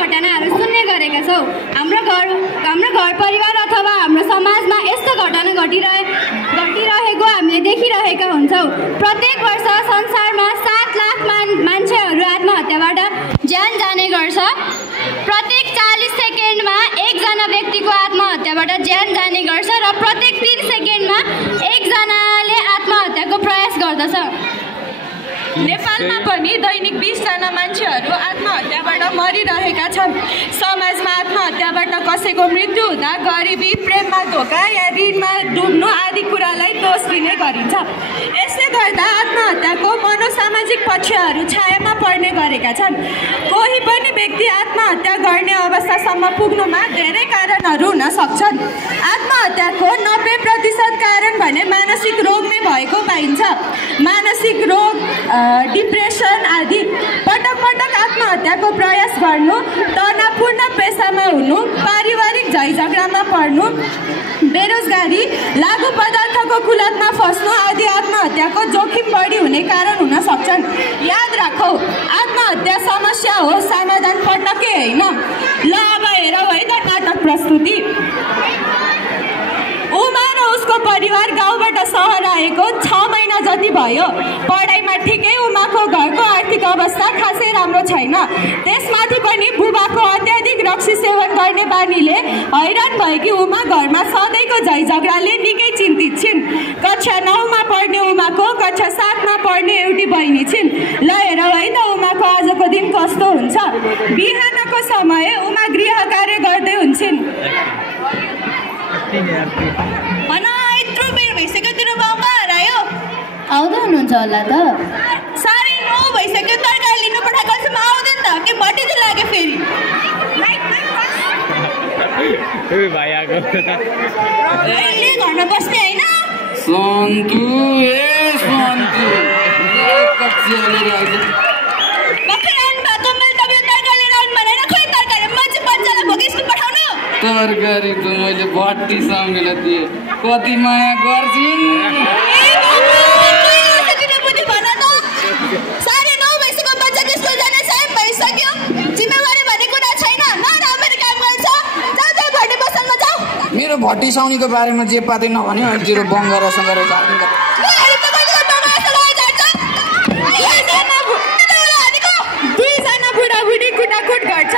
घटनाहरू सुन्ने गरेका छौँ। हाम्रो घर परिवार अथवा हाम्रो समाजमा यस्तो घटना घटिरहेको हामीले देखिरहेका हुन्छौँ। प्रत्येक वर्ष संसारमा 7 लाख मान्छेहरू आत्महत्याबाट ज्यान जाने गर्छ। प्रत्येक 40 सेकेन्डमा एकजना व्यक्तिको आत्महत्याबाट ज्यान जाने गर्छ र प्रत्येक 3 सेकेन्डमा एकजनाले आत्महत्याको प्रयास गर्दछ। नेपालमा पनि दैनिक 20 जना मान्छेहरू आत्महत्याबाट मरिरहेका छन्। समाजमा आत्महत्याबाट कसैको मृत्यु हुँदा गरिबी, प्रेममा धोका या ऋणमा डुब्नु आदि कुरालाई दोष दिने गरिन्छ। यसले गर्दा आत्महत्याको मनोसामाजिक पक्षहरू छायामा पर्ने गरेका छन्। कोही पनि व्यक्ति आत्महत्या गर्ने अवस्थासम्म पुग्नुमा धेरै कारणहरू हुन सक्छन्। आत्महत्याको 90% कारण भने मानसिक रोग नै भएको पाइन्छ। मानसिक रोग, डिप्रेसन आदि, पटक पटक आत्महत्याको प्रयास गर्नु, तनावपूर्ण पेसामा हुनु, पारिवारिक झैझगडामा पर्नु, बेरोजगारी, लागु पदार्थको कुलतमा फस्नु आदि आत्महत्याको जोखिम बढी हुने कारण हुन सक्छन्। याद राखौ, आत्महत्या समस्या हो, समाधान पटक्कै होइन। ल अब हेरौँ है त नाटक प्रस्तुति। उमा र उसको परिवार गाउँबाट सहर आएको 6 महिना जति भयो। पढाइमा ठिकै उमाको घरको आर्थिक अवस्था खासै राम्रो छैन। त्यसमाथि पनि बुबाको अत्याधिक रक्सी सेवन गर्ने बानीले हैरान भएकी उमा घरमा सधैँको झैझगडाले निकै चिन्तित छिन्। कक्षा 9 मा पढ्ने उमाको कक्षा 7 मा पढ्ने एउटी बहिनी छिन्। ल हेरौँ है त उमाको आजको दिन कस्तो हुन्छ। बिहानको समय उमा गृह कार्य गर्दै हुन्छन्। यत्रो बेर भइसक्यो तिम्रो बाउमा हरायो। आउँदै हुनुहुन्छ होला त? 9:30 भइसक्यो, तरकारी लिनु पठाएको छ, आउँदैन त के भट्टी चाहिँ लाग्यो फेरि। भाइ आएको अहिले घरमा बस्ने होइन। सन्तु ए सन्तु कच्चियाले राख्छ। भर्खर आउनु भएको, मैले तपाईँलाई तरकारी लिएर आउनु भनेर खोइ तरकारी म चाहिँ बच्चालाई भोकै स्कुल पठाउनु। तरकारी त मैले भट्टी सम्झेर दिएँ, कति माया गर्छिन्। 9:30 भइसक्यो, बच्चाको स्कुल जाने टाइम भइसक्यो। जिम्मेवारी भन्ने कुरा छैन, नराम्ररी काम गर्छ। जाऊ भट्टी बसनमा जाऊ। मेरो भट्टी साउनीको बारेमा जे पाते नभने अहिले बङ्गारासँग दुईजना बुढाबुढी कुटाकुट गर्छ।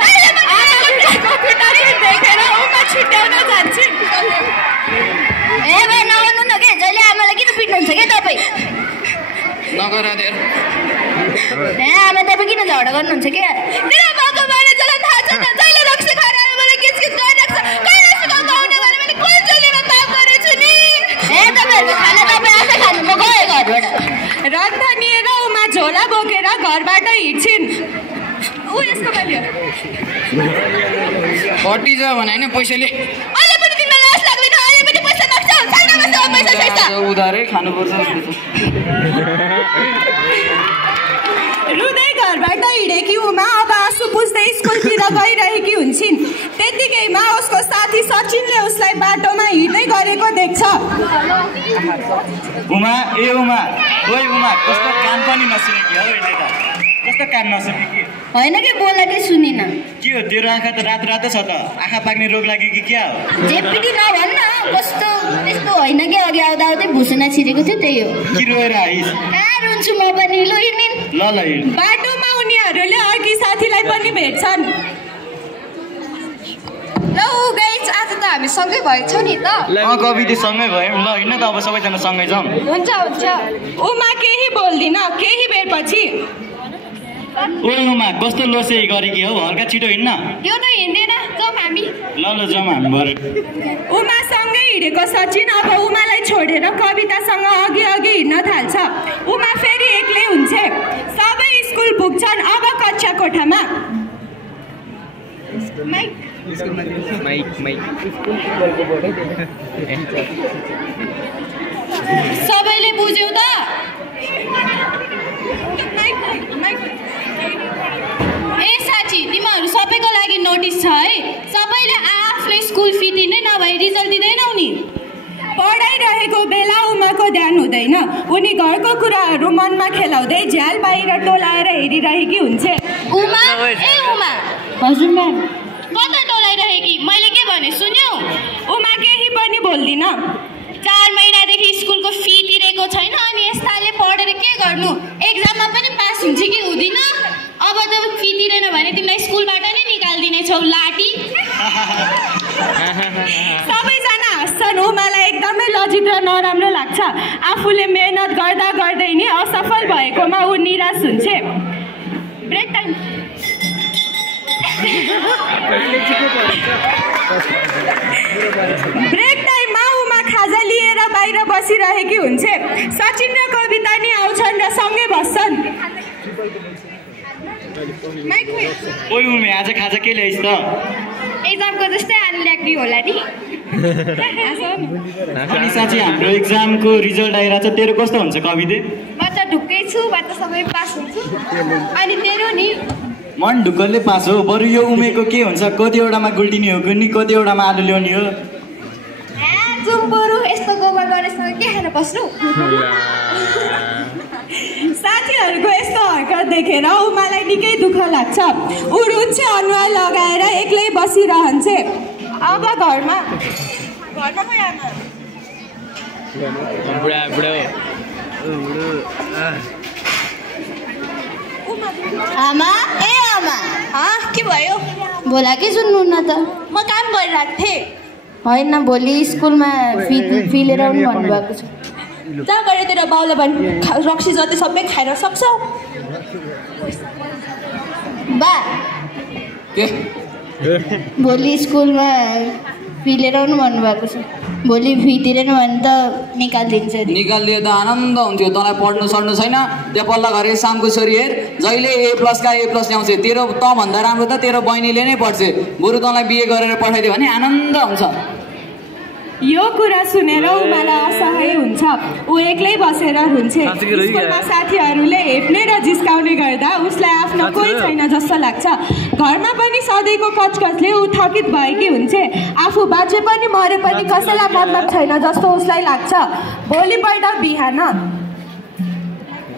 देखेर उमा छुट्याउन जान्छन्। नगर्नु न के, जहिले आमालाई किन पिट्नुहुन्छ के तपाईँ? नगर आमा तपाईँ किन झगडा गर्नुहुन्छ के? मेरो बाउको बारे जसलाई थाहा छ त, जहिले रक्सी खाएर मलाई किचकिच गरिरहेको छ। कहिले सिकाउनु आउने भने मैले कुन चोलीमा काम गरेछु नि। तपाईँहरूको खाना तपाईँ आफै खानु, म गएँ घरबाट। रन्धनी र उमा झोला बोकेर घरबाट हिँड्छिन्। ऊ यसको मैले भट्टी छ भने होइन पैसाले अहिले पनि तिमीलाई लाज लाग्दैन? अहिले पनि पैसा लाग्छ? छैन मसँग पैसा छैन। उधारै खानुपर्छ। रुँदै घरबाट हिँडेकी उमा अब आँसु पुस्दै स्कुलतिर गइरहेकी हुन्छन्। त्यतिकैमा उसको साथी सचिनले उसलाई बाटोमा हिँड्दै गरेको देख्छ। उमा ए उमा, ओइ उमा, कस्तो कान पनि नसुनेकी हो यसले त। कस्तो कान नसुने कि होइन कि बोला कि सुनिन। के हो तेरो आँखा त रातो रातो छ त, आँखा पाक्ने रोग लाग्यो कि क्या हो? जेपिटी नभन्न, कस्तो त्यस्तो होइन कि अघि आउँदा आउँदै भुसुना छिरेको थियो, त्यही हो। कि रोएर आइस? कहाँ रुन्छु म पनि, लु हिँड्निन्। ल हिँड। बाटोमा उनीहरूले अर्की साथीलाई पनि भेट्छन्। ल गाइस, आज त हामी सँगै भएछौँ नि त। कविता सँगै भयौँ। ल हिँड्न त अब सबैजना सँगै जाउँ। हुन्छ हुन्छ। उमा केही बोल्दिन। केही बेरपछि ओइ उमा, कस्तो लोसे गरेकी हौ, हल्का छिटो हिँड्न। यो त हिँड्दैन, जाउँ हामी। ल जाउँ हामी भरे। उमासँगै हिँडेको सचिन अब उमालाई छोडेर कवितासँग अघि अघि हिँड्न थाल्छ। उमा फेरि एक्लै हुन्छ। सबै स्कुल पुग्छन्। अब कक्षा कोठामा सबैले बुझ्यौ त? ए साथी, तिमीहरू सबैको लागि नोटिस छ है। सबैले आफ्नो स्कुल फी दिने, नभए रिजल्ट दिँदैनौ नि। पढाइरहेको बेला उमाको ध्यान हुँदैन। उनी घरको कुराहरू मनमा खेलाउँदै झ्याल बाहिर टोलाएर हेरिरहेकी हुन्छ। उमा ए उमा हजुर म्याम। कता टोलाइरहेकी? मैले के भने सुन्यौ? उमा केही पनि बोल्दिन। 4 महिनादेखि स्कुलको फी तिरेको छैन अनि यस्ताले पढेर के गर्नु? एक्जाममा पनि पास हुन्छ कि हुँदिन? अब त फी तिरेन भने तिमीलाई स्कुलबाट नै निकाल्दिनेछौ लाटी। सबैजना हाँस्छन्। उमालाई एकदमै लज्जित र नराम्रो लाग्छ। आफूले मेहनत गर्दा गर्दै नि असफल भएकोमा ऊ निराश हुन्छ। Brake time. ब्रेक टाइममा उमा खाजा लिएर बाहिर बसिरहेकी हुन्छ। सचिन र कविता नि आउँछन् र सँगै बस्छन्। ओइ उमे आज खाजा के ल्याइस् त? एक्जामको जस्तै आलु ल्याग्री होला नि। अनि साँच्ची हाम्रो एक्जामको रिजल्ट आइरहेछ, तेरो कस्तो हुन्छ कविते? म त ढुक्कै छु, म त सबै पास हुन्छु। अनि तेरो नि? मन ढुक्कले पास हो। बरु यो उमेको के हुन्छ, कतिवटामा गुल्टिने हो कि कतिवटामा आलु ल्याउने हो? जुम बरु यस्तो गोबर गरेसँग के खाएर बस्नु? साथीहरूको यस्तो हरकत देखेर उमालाई निकै दुःख लाग्छ। ऊ रुच्चे अनुहार लगाएर एक्लै बसिरहन्छ। अब घरमा आमा ए आमा के भयो? बोला के सुन्नु न त? म काम गरिरहेको थिएँ। होइन भोलि स्कुलमा फी लिएर आउनु भन्नुभएको छ। जहाँ गएर तेरो बाउले भने रक्सी जति सबै खाएर सक्छ। बा के भोलि स्कुलमा फी लिएर आउनु भन्नुभएको छ। भोलि फी तिरेन भने त निकालिदिन्छ। निकालिदिए त आनन्द हुन्थ्यो। तँलाई पढ्नु सर्नु छैन? त्यो पल्ला घरे सामको छोरी हेर, जहिले A+ का A+ ल्याउँछ। तेरो तँभन्दा राम्रो त तेरो बहिनीले नै पढ्छ। बरु तँलाई बिहे गरेर पठाइदियो भने आनन्द हुन्छ। यो कुरा सुनेर उमालाई असहाय हुन्छ। ऊ एक्लै बसेर हुन्छ। स्कुलमा साथीहरूले हेप्ने र जिस्काउने गर्दा उसलाई आफ्नो कोही छैन जस्तो लाग्छ। घरमा पनि सधैँको कचकचले ऊ थकित भएकी हुन्छ। आफू बाँचे पनि मरे पनि कसैलाई मतलब छैन जस्तो उसलाई लाग्छ। भोलिपल्ट बिहान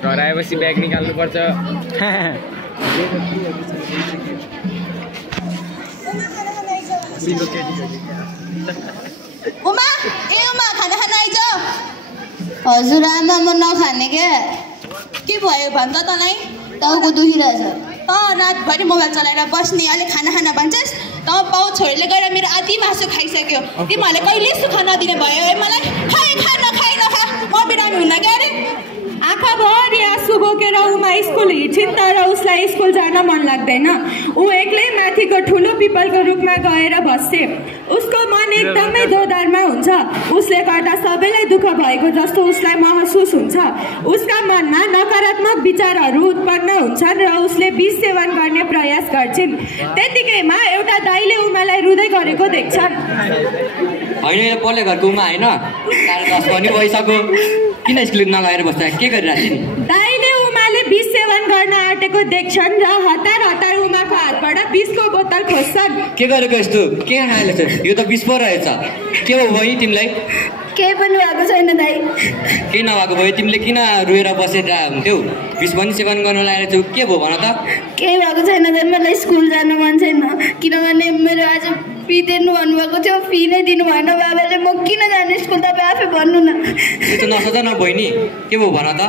घर आएपछि ब्याग निकाल्नुपर्छ। उमा ए उमा खाना खान आइज। हजुर आमा म नखाने क्या। के भयो भन् त तँलाई? टाउको दुखिरहेछ। रातभरि मोबाइल चलाएर बस्ने, अहिले खाना खाना भन्छस्? त बाउ छोरीले गएर मेरो आधी मासु खाइसक्यो। तिमीहरूले कहिले सुख नदिने भयो है मलाई? खाइ खा नखाइ नखा, म बिरामी हुन्न क्या अरे। आँखाभरि आँसु बोकेर उमा स्कुल हिँड्छिन्, तर उसलाई स्कुल जान मन लाग्दैन। ऊ एक्लै माथिको ठुलो पिपलको रुखमा गएर बस्छे। उसको मन एकदमै दोधारमा हुन्छ। उसले गर्दा सबैलाई दुःख भएको जस्तो उसलाई महसुस हुन्छ। उसका मनमा नकारात्मक विचारहरू उत्पन्न हुन्छन् र उसले विष सेवन गर्ने प्रयास गर्छिन्। त्यतिकैमा एउटा दाइले उमालाई रुँदै गरेको देख्छन्। होइन यो पल्ले घरको उमा होइन? 10:30 पनि भइसक्यो, किन स्कुल नगएर बस्दा? के गरिरहेको थिइन्? दाइले उमाले विष सेवन गर्न आँटेको देख्छन् र हतार हतार उमाको हातबाट विषको बोतल खोज्छन्। के गरेको यस्तो? के खाएर यो त विष पो रहेछ। के हो बहिनी तिमीलाई? केही पनि भएको छैन दाइ। केही नभएको भयो? तिमीले किन रोएर बसेर हुन्थ्यौ? विष पनि सेवन गर्न लागेको थियौ, के भयो भन त? केही भएको छैन दाइ, मलाई स्कुल जान मन छैन। किनभने मेरो आज फी तिर्नु भन्नुभएको थियो, फी नै दिनु भएन बाबाले। म किन जाने स्कुल? तपाईँ आफै भन्नु न। त्यस्तो नसोच न बहिनी, के भयो भन त?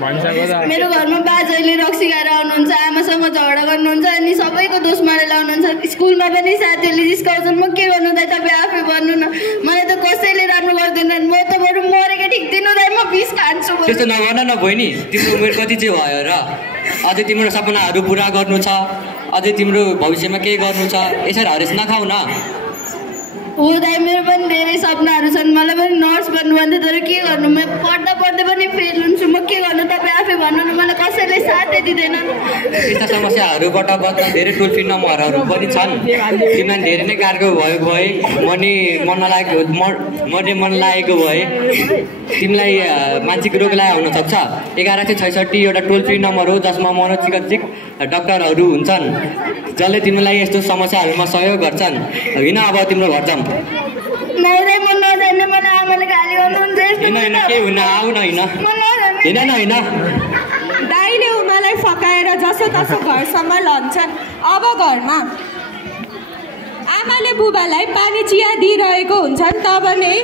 मेरो घरमा बाजेले रक्सी खाएर आउनुहुन्छ, आमासँग झगडा गर्नुहुन्छ, अनि सबैको दोष मलाई लाउनुहुन्छ। स्कुलमा पनि साथीहरूले जिस्काउँछन्। म के गर्नु दाइ? तपाईँ आफै भन्नु न। मलाई त कसैले राम्रो गर्दैनन्। म त बरु मरेको ठिक दिनु दाइ, म विष खान्छु। त्यस्तो नगर्न न बहिनी। तिम्रो उमेर कति चाहिँ भयो र? अझै तिम्रो सपनाहरू पुरा गर्नु छ, अझै तिम्रो भविष्यमा केही गर्नु छ। यसरी हरेस नखाऊ न। हो दाइ, मेरो पनि धेरै सपनाहरू छन्। मलाई पनि नर्स बन्नु भन्थ्यो, तर के गर्नु? म पढ्दा पढ्दै पनि फेल हुन्छु। म के गर्नु? तपाईँ आफै भन्नु न। मलाई कसैले साथै दिँदैनन्। यस्ता समस्याहरूबाट बच्न धेरै टोल फ्री नम्बरहरू पनि छन्। तिमीलाई धेरै नै गाह्रो भयो भए, मर्ने मन लागेको भए, तिमीलाई मानसिक रोग लागेको हुनसक्छ। 1166 एउटा टोल फ्री नम्बर हो, जसमा मनोचिकित्सक डाक्टरहरू हुन्छन्, जसले तिमीलाई यस्तो समस्याहरूमा सहयोग गर्छन्। होइन अब तिम्रो घर जाऊँ। म नजाने, मलाई आमाले होइन केही हुन आऊ न होइन दाइले उमालाई फकाएर जसो तसो घरसम्म लन्छन्। अब घरमा आमाले बुबालाई पानी चिया दिइरहेको हुन्छन् तब नै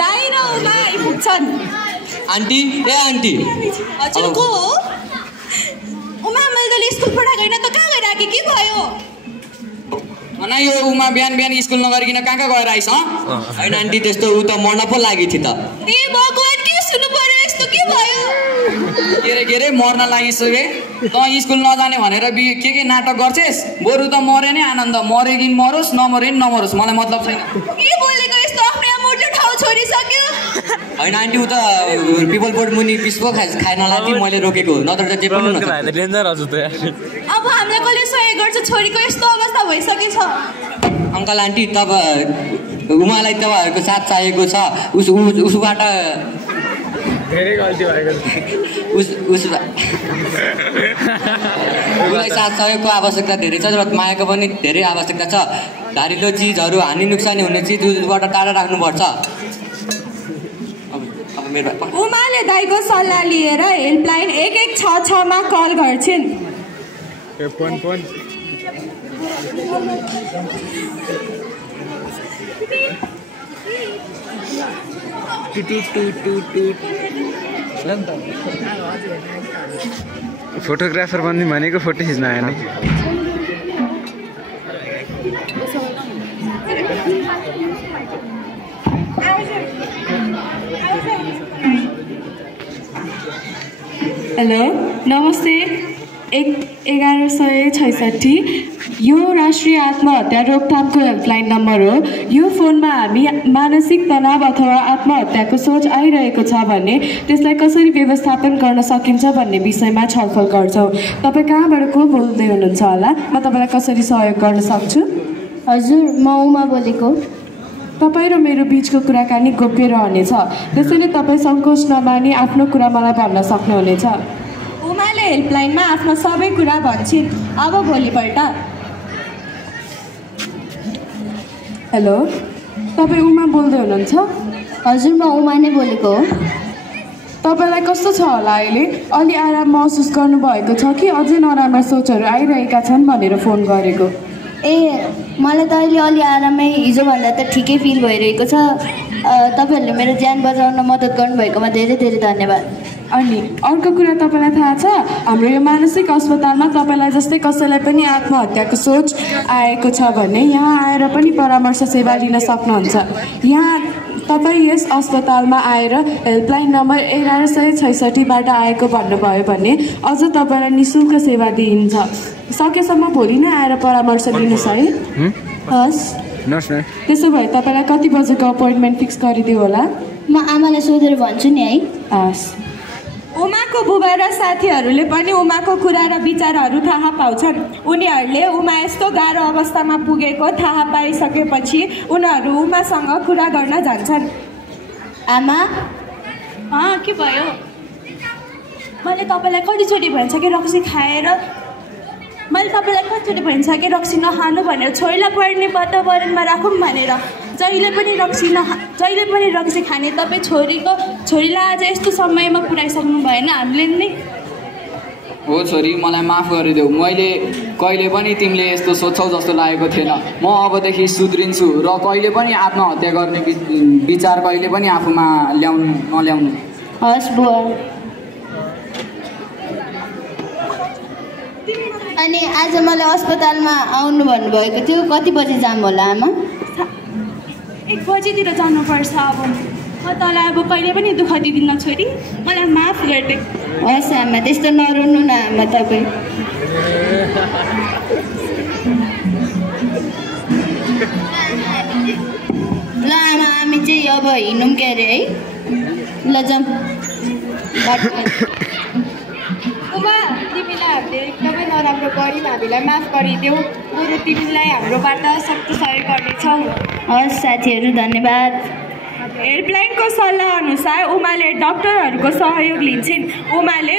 दाइ र उमा आइपुग्छन्। आन्टी ए आन्टी हजुर को हो? उमा मैले तँले स्कुल पढाएको होइन त कहाँ गएर आएको? के भयो? अनि यो उमा बिहान स्कुल नगरिकन कहाँ गएर आइस? होइन आन्टी त्यस्तो ऊ त मर्न पो लागि थियो त। ए भगवान् के सुन्नु पर्यो यस्तो? के भयो? के अरे मर्न लागिसके त स्कुल नजाने भनेर के नाटक गर्छेस्? बरु त मरे नै आनन्द, मरे कि मरोस् नमरे नि नमरोस् मलाई मतलब छैन। के बोलेको यस्तो? आफ्नो मोटो ठाउँ छोडिसक्यो। होइन आन्टी ऊ त पिपल बोर्ड मुनि पिस्पो खाइन लाग्थ्यो मैले रोकेको हो, नत्र त जे पनि अब हामीलाई कसले सहयोग गर्छ? छोरीको यस्तो अवस्था भइसकेछ। अङ्कल आन्टी उमालाई तपाईँहरूको साथ चाहिएको छ। उसबाट धेरै गल्ती भएको उसलाई साथ सहयोगको आवश्यकता धेरै छ र मायाको पनि धेरै आवश्यकता छ। धारिलो चिजहरू हानि नोक्सानी हुने चिजबाट टाढा राख्नुपर्छ। उमाले दाइको सल्लाह लिएर हेल्पलाइन 1166 मा कल गर्छिन्। फोटोग्राफर बन्ने भनेको फोटो खिच्न आएन। हेलो नमस्ते 1166 यो राष्ट्रिय आत्महत्या रोकथामको हेल्पलाइन नम्बर हो। यो फोनमा हामी मानसिक तनाव अथवा आत्महत्याको सोच आइरहेको छ भने त्यसलाई कसरी व्यवस्थापन गर्न सकिन्छ भन्ने विषयमा छलफल गर्छौँ। तपाईँ कहाँबाट को बोल्दै हुनुहुन्छ होला? म तपाईँलाई कसरी सहयोग गर्न सक्छु? हजुर म उमा बोलेको। तपाईँ र मेरो बिचको कुराकानी गोप्य रहनेछ, त्यसैले तपाईँ सङ्कोच नमानी आफ्नो कुरा मलाई भन्न सक्नुहुनेछ। उमाले हेल्पलाइनमा आफ्नो सबै कुरा भन्छन्। अब भोलिपल्ट हेलो तपाईँ उमा बोल्दै हुनुहुन्छ? हजुर म उमा नै बोलेको हो। तपाईँलाई कस्तो छ होला अहिले? अलि आराम महसुस गर्नुभएको छ कि अझै नराम्रा सोचहरू आइरहेका छन् भनेर फोन गरेको? ए मलाई त अहिले अलि आरामै, हिजोभन्दा त ठिकै फिल भइरहेको छ। तपाईँहरूले मेरो ज्यान बचाउन मद्दत गर्नुभएकोमा धेरै धेरै धन्यवाद। अनि अर्को कुरा तपाईँलाई थाहा छ, हाम्रो यो मानसिक अस्पतालमा तपाईँलाई जस्तै कसैलाई पनि आत्महत्याको सोच आएको छ भने यहाँ आएर पनि परामर्श सेवा लिन सक्नुहुन्छ। यहाँ तपाईँ यस अस्पतालमा आएर हेल्पलाइन नम्बर 1166बाट आएको भन्नुभयो भने अझ तपाईँलाई निःशुल्क सेवा दिइन्छ। सकेसम्म भोलि नै आएर परामर्श लिनुहोस् है। हस् त्यसो भए तपाईँलाई कति बजेको अपोइन्टमेन्ट फिक्स गरिदियो होला? म आमालाई सोधेर भन्छु नि है। हस्। उमाको बुबा र साथीहरूले पनि उमाको कुरा र विचारहरू थाहा पाउँछन्। उनीहरूले उमा यस्तो गाह्रो अवस्थामा पुगेको थाहा पाइसकेपछि उनीहरू उमासँग कुरा गर्न जान्छन्। आमा के भयो? मैले तपाईँलाई कतिचोटि भनिसकेँ रक्सी खाएर, मैले तपाईँलाई कतिचोटि भनिसकेँ रक्सी नखानु भनेर, छोरीलाई पढ्ने वातावरणमा राखौँ भनेर। जहिले पनि रक्सी खाने तपाईँ छोरीलाई आज यस्तो समयमा पुऱ्याइसक्नु भएन। हामीले नै हो छोरी मलाई माफ गरिदेऊ। मैले कहिले पनि तिमीले यस्तो सोच्छौ जस्तो लागेको थिएन। म अबदेखि सुध्रिन्छु र कहिले पनि आत्महत्या गर्ने विचार कहिले पनि आफूमा नल्याउनु। हस् बुवा। अनि आज मलाई अस्पतालमा आउनु भन्नुभएको थियो, कति बजी जाम होला आमा? 1 बजीतिर जानुपर्छ। अब म तँलाई अब कहिले पनि दुःख दिँदिनँ छोरी, मलाई माफ गरिदे। हस् आमा, त्यस्तो नरोनु न आमा तपाईँ। ल आमा हामी चाहिँ अब हिँडौँ के अरे है? ल जाउँ। उमा तिमीलाई हामीले एकदमै नराम्रो गऱ्यौँ, हामीलाई माफ गरिदेऊ। बरु तिमीलाई हाम्रोबाट सख्त सहयोग गर्नेछौँ। हस् साथीहरू धन्यवाद। हेल्पलाइनको सल्लाह अनुसार उमाले डाक्टरहरूको सहयोग लिन्छन्। अहिले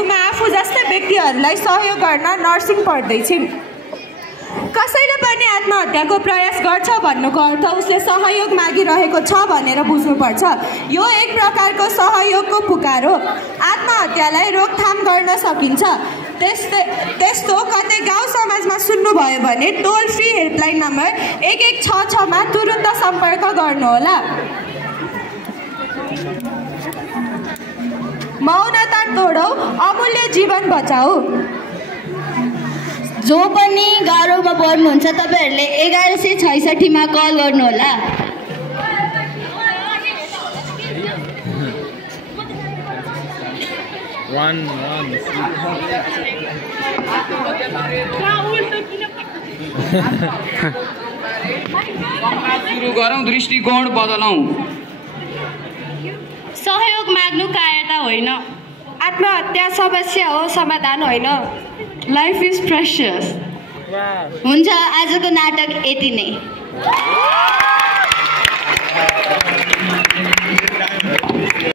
उमा आफू जस्तै व्यक्तिहरूलाई सहयोग गर्न नर्सिङ पढ्दैछिन्। कसैले पनि आत्महत्याको प्रयास गर्छ भन्नुको अर्थ उसले सहयोग मागिरहेको छ भनेर बुझ्नुपर्छ। यो एक प्रकारको सहयोगको पुकार हो। आत्महत्यालाई रोकथाम गर्न सकिन्छ। त्यस्तो कतै गाउँ समाजमा सुन्नुभयो भने टोल फ्री हेल्पलाइन नम्बर 1166 तुरुन्त सम्पर्क गर्नुहोला। मौनता तोडौ, अमूल्य जीवन बचाऊ। जो पनि गाह्रोमा पर्नुहुन्छ तपाईँहरूले 1166 मा कल गर्नुहोला। सुरु गरौँ, दृष्टिकोण बदलौँ। सहयोग माग्नु कायरता होइन। आत्महत्या समस्या हो, समाधान होइन। Life is precious. हुन्छ, आजको नाटक यति नै।